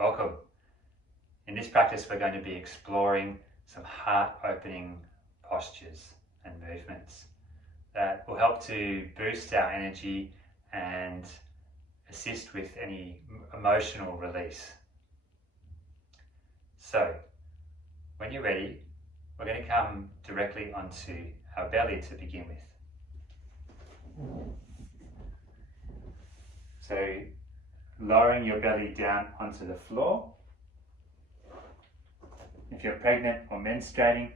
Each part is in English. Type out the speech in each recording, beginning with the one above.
Welcome. In this practice, we're going to be exploring some heart-opening postures and movements that will help to boost our energy and assist with any emotional release. So, when you're ready, we're going to come directly onto our belly to begin with. So, lowering your belly down onto the floor. If you're pregnant or menstruating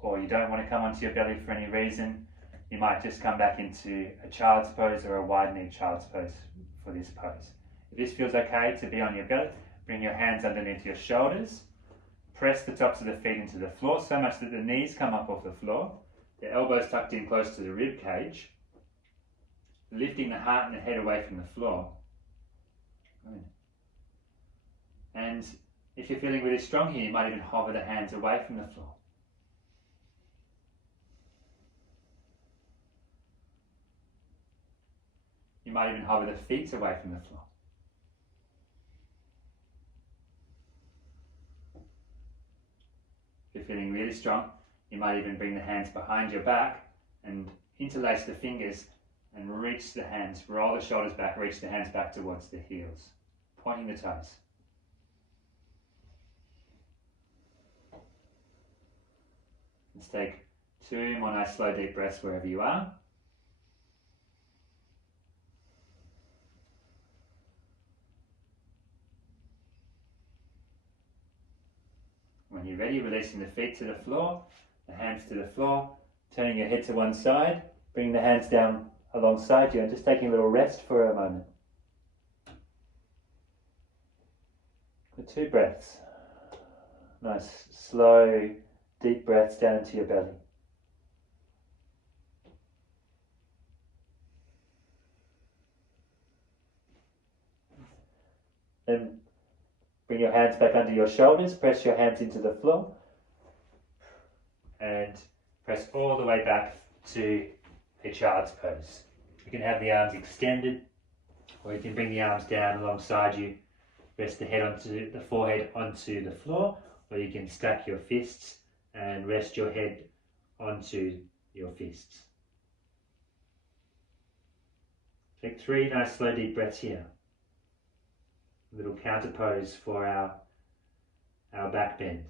or you don't want to come onto your belly for any reason, you might just come back into a child's pose or a wide-kneed child's pose for this pose. If this feels okay to be on your belly, bring your hands underneath your shoulders. Press the tops of the feet into the floor so much that the knees come up off the floor. The elbows tucked in close to the rib cage. Lifting the heart and the head away from the floor. Good. And if you're feeling really strong here, you might even hover the hands away from the floor. You might even hover the feet away from the floor. If you're feeling really strong, you might even bring the hands behind your back and interlace the fingers and reach the hands, roll the shoulders back, reach the hands back towards the heels, pointing the toes. Let's take 2 more nice slow deep breaths wherever you are. When you're ready, releasing the feet to the floor, the hands to the floor, turning your head to one side, bringing the hands down alongside you and just taking a little rest for a moment. For 2 breaths. Nice, slow, deep breaths down into your belly. Then bring your hands back under your shoulders, press your hands into the floor and press all the way back to a child's pose. You can have the arms extended or you can bring the arms down alongside you, rest the forehead onto the floor, or you can stack your fists and rest your head onto your fists. Take 3 nice slow deep breaths here. A little counter pose for our back bend.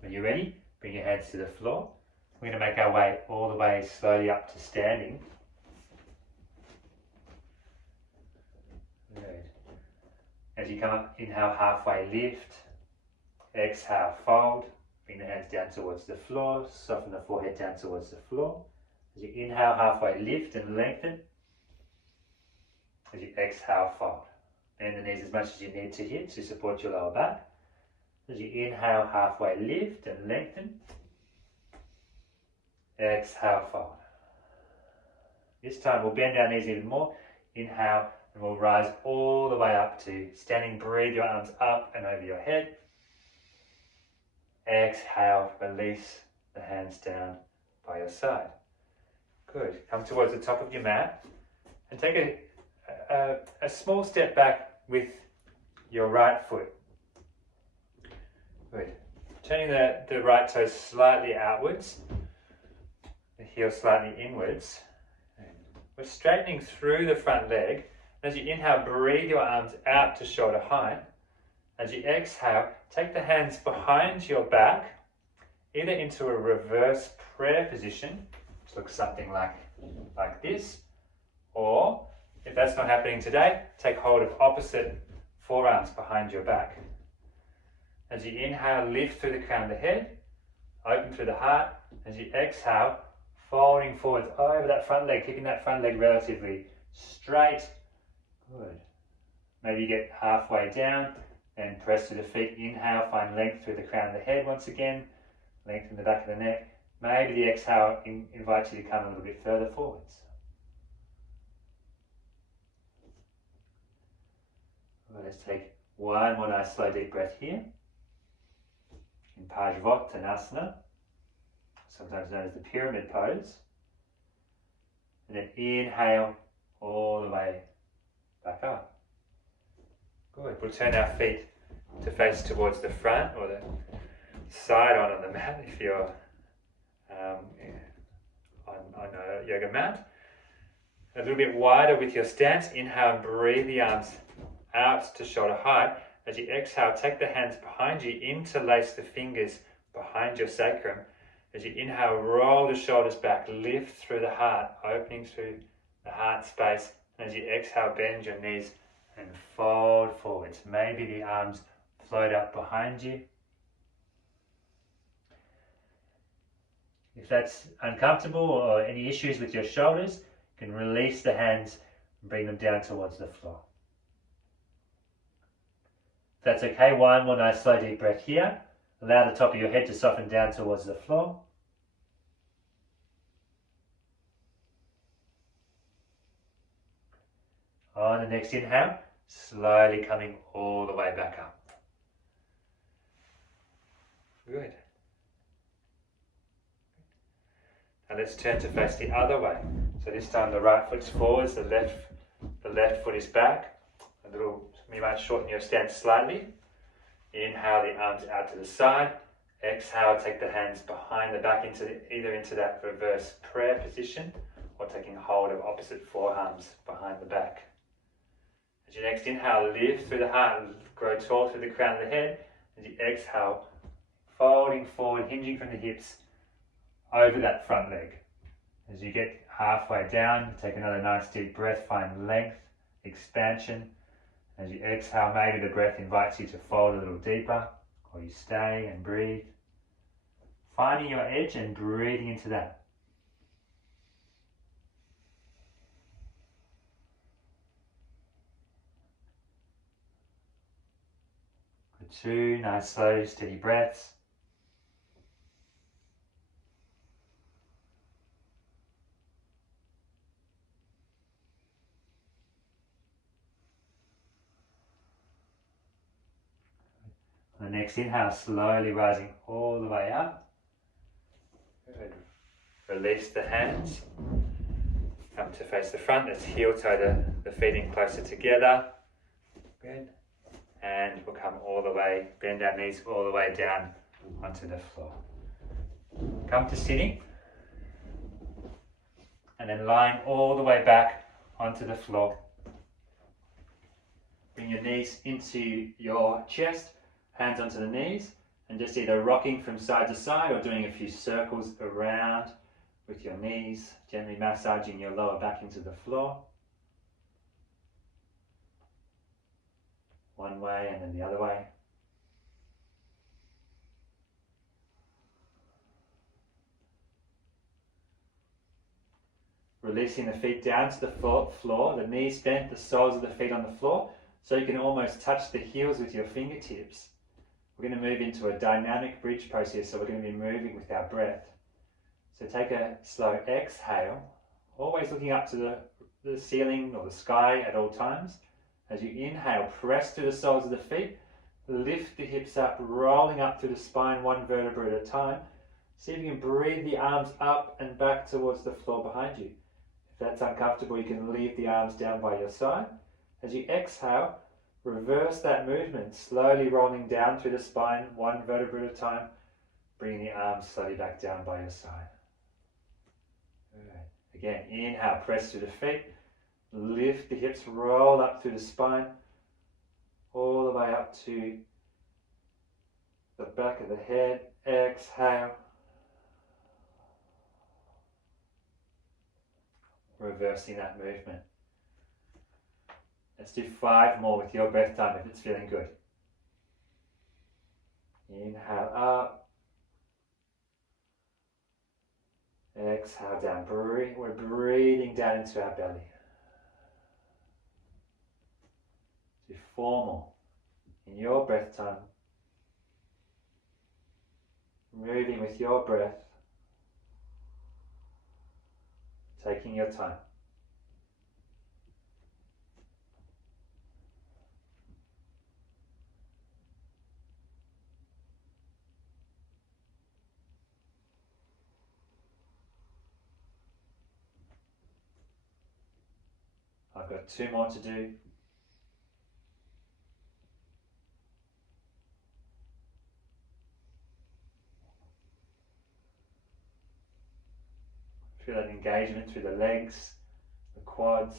When you're ready, bring your hands to the floor. We're going to make our way all the way slowly up to standing. Good. As you come up, inhale, halfway lift. Exhale, fold. Bring the hands down towards the floor. Soften the forehead down towards the floor. As you inhale, halfway lift and lengthen. As you exhale, fold. Bend the knees as much as you need to here to support your lower back. As you inhale, halfway lift and lengthen. Exhale, fold. This time we'll bend our knees even more. Inhale, and we'll rise all the way up to standing. Breathe your arms up and over your head. Exhale, release the hands down by your side. Good. Come towards the top of your mat and take a small step back with your right foot. Good. Turning the right toe slightly outwards, the heel slightly inwards. We're straightening through the front leg. As you inhale, breathe your arms out to shoulder height. As you exhale, take the hands behind your back, either into a reverse prayer position, which looks something like this, or if that's not happening today, take hold of opposite forearms behind your back. As you inhale, lift through the crown of the head, open through the heart. As you exhale, folding forwards over that front leg, keeping that front leg relatively straight. Good. Maybe you get halfway down and press to the feet. Inhale, find length through the crown of the head once again. Lengthen the back of the neck. Maybe the exhale invites you to come a little bit further forwards. Let's take One more nice slow deep breath here. In Parsvottanasana, sometimes known as the pyramid pose. And then inhale all the way back up. Good. We'll turn our feet to face towards the front or the side on the mat if you're on a yoga mat. A little bit wider with your stance. Inhale and breathe the arms out to shoulder height. As you exhale, take the hands behind you, interlace the fingers behind your sacrum. As you inhale, roll the shoulders back, lift through the heart, opening through the heart space. And as you exhale, bend your knees and fold forwards. Maybe the arms float up behind you. If that's uncomfortable or any issues with your shoulders, you can release the hands and bring them down towards the floor. If that's okay, one more nice slow deep breath here. Allow the top of your head to soften down towards the floor. On the next inhale, slowly coming all the way back up. Good. Now let's turn to face the other way. So this time the right foot's forwards, the left foot is back. You might shorten your stance slightly. Inhale the arms out to the side. Exhale, take the hands behind the back either into that reverse prayer position or taking hold of opposite forearms behind the back. As you next inhale, lift through the heart, grow tall through the crown of the head. As you exhale, folding forward, hinging from the hips over that front leg. As you get halfway down, take another nice deep breath, find length, expansion. As you exhale, maybe the breath invites you to fold a little deeper, or you stay and breathe. Finding your edge and breathing into that. For 2 nice, slow, steady breaths. On the next inhale, slowly rising all the way up. Good. Release the hands. Come to face the front. Let's heel toe the feet in closer together. Good. And we'll come all the way, bend our knees all the way down onto the floor. Come to sitting. And then lying all the way back onto the floor. Bring your knees into your chest. Hands onto the knees, and just either rocking from side to side or doing a few circles around with your knees, gently massaging your lower back into the floor. One way and then the other way. Releasing the feet down to the floor, the knees bent, the soles of the feet on the floor, so you can almost touch the heels with your fingertips. We're going to move into a dynamic bridge pose here, so we're going to be moving with our breath. So take a slow exhale, always looking up to the ceiling or the sky at all times. As you inhale, press through the soles of the feet, lift the hips up, rolling up through the spine one vertebra at a time. See if you can breathe the arms up and back towards the floor behind you. If that's uncomfortable, you can leave the arms down by your side. As you exhale, reverse that movement, slowly rolling down through the spine, one vertebra at a time, bringing the arms slowly back down by your side. Good. Again, inhale, press through the feet, lift the hips, roll up through the spine, all the way up to the back of the head. Exhale. Reversing that movement. Let's do 5 more with your breath time if it's feeling good. Inhale up. Exhale down. We're breathing down into our belly. Do 4 more in your breath time. Moving with your breath. Taking your time. I've got 2 more to do. Feel that engagement through the legs, the quads.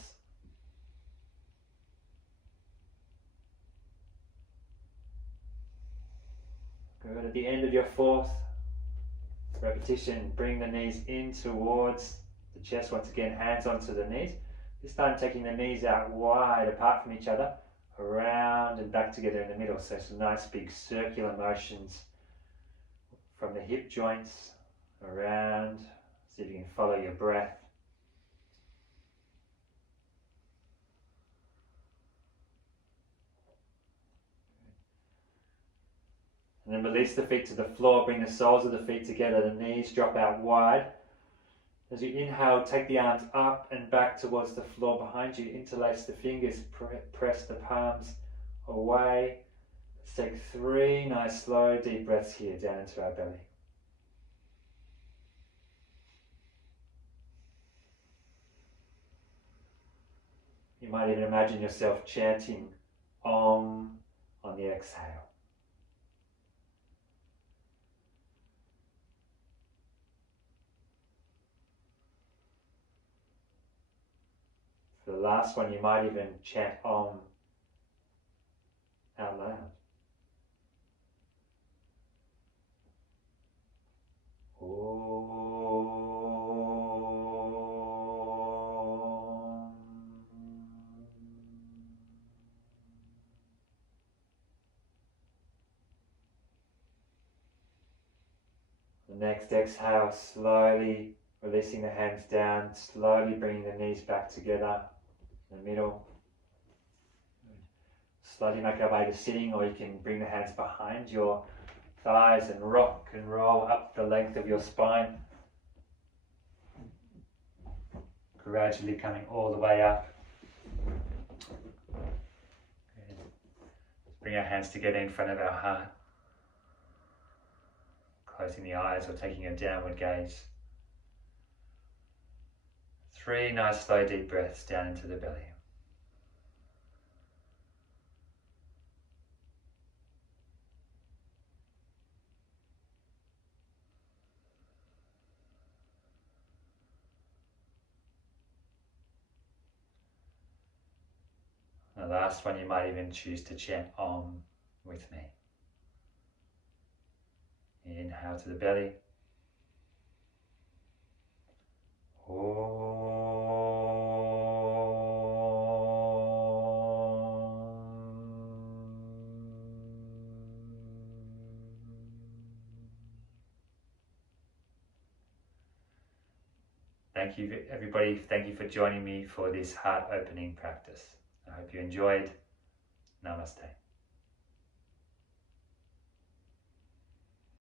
Good. At the end of your 4th repetition, bring the knees in towards the chest. Once again, hands onto the knees. This time taking the knees out wide apart from each other, around and back together in the middle. So some nice big circular motions from the hip joints around. See if you can follow your breath. And then release the feet to the floor, bring the soles of the feet together, the knees drop out wide. As you inhale, take the arms up and back towards the floor behind you, interlace the fingers, press the palms away. Let's take 3 nice slow deep breaths here down into our belly. You might even imagine yourself chanting Om on the exhale. For the last one, you might even chant Om out loud. The next exhale, slowly releasing the hands down, slowly bringing the knees back together in the middle. Slowly make our way to sitting, or you can bring the hands behind your thighs and rock and roll up the length of your spine. Gradually coming all the way up. Good. Bring our hands together in front of our heart. Closing the eyes or taking a downward gaze. 3 nice slow deep breaths down into the belly. The last one, you might even choose to chant Om with me. Inhale to the belly. Om. Thank you, everybody. Thank you for joining me for this heart opening practice. I hope you enjoyed. Namaste.